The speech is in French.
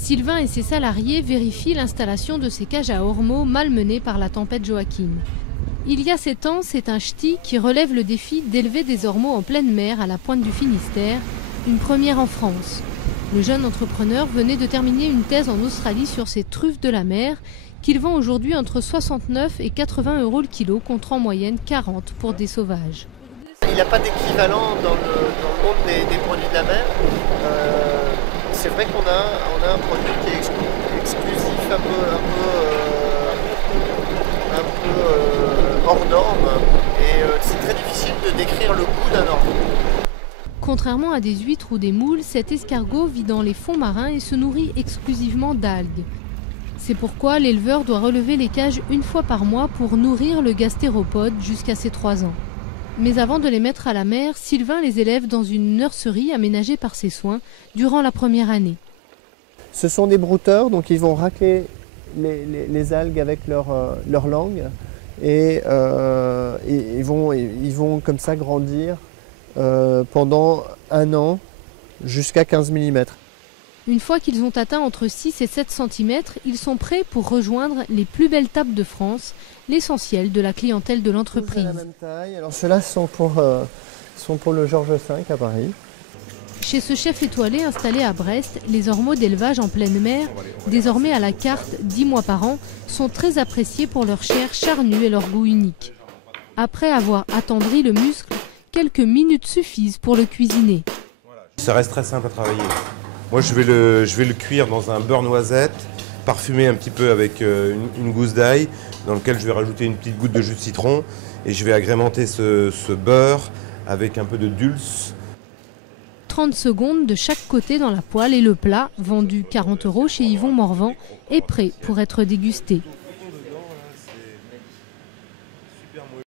Sylvain et ses salariés vérifient l'installation de ces cages à ormeaux malmenées par la tempête Joaquin. Il y a 7 ans, c'est un ch'ti qui relève le défi d'élever des ormeaux en pleine mer à la pointe du Finistère, une première en France. Le jeune entrepreneur venait de terminer une thèse en Australie sur ces truffes de la mer qu'il vend aujourd'hui entre 69 et 80 € le kilo contre en moyenne 40 pour des sauvages. Il n'y a pas d'équivalent dans le monde des produits de la mer. C'est vrai qu'on a un produit qui est exclusif, un peu hors norme, et c'est très difficile de décrire le goût d'un ormeau. Contrairement à des huîtres ou des moules, cet escargot vit dans les fonds marins et se nourrit exclusivement d'algues. C'est pourquoi l'éleveur doit relever les cages une fois par mois pour nourrir le gastéropode jusqu'à ses 3 ans. Mais avant de les mettre à la mer, Sylvain les élève dans une nurserie aménagée par ses soins durant la première année. Ce sont des brouteurs, donc ils vont racler les algues avec leur langue et ils vont comme ça grandir pendant 1 an jusqu'à 15 mm. Une fois qu'ils ont atteint entre 6 et 7 cm, ils sont prêts pour rejoindre les plus belles tables de France, l'essentiel de la clientèle de l'entreprise. Alors ceux-là sont pour le Georges V à Paris. Chez ce chef étoilé installé à Brest, les ormeaux d'élevage en pleine mer, désormais à la carte 10 mois par an, sont très appréciés pour leur chair charnue et leur goût unique. Après avoir attendri le muscle, quelques minutes suffisent pour le cuisiner. Ça reste très simple à travailler. Moi, je vais le cuire dans un beurre noisette, parfumé un petit peu avec une gousse d'ail, dans lequel je vais rajouter une petite goutte de jus de citron, et je vais agrémenter ce beurre avec un peu de dulce. 30 secondes de chaque côté dans la poêle et le plat, vendu 40 € chez Yvon Morvan, est prêt pour être dégusté.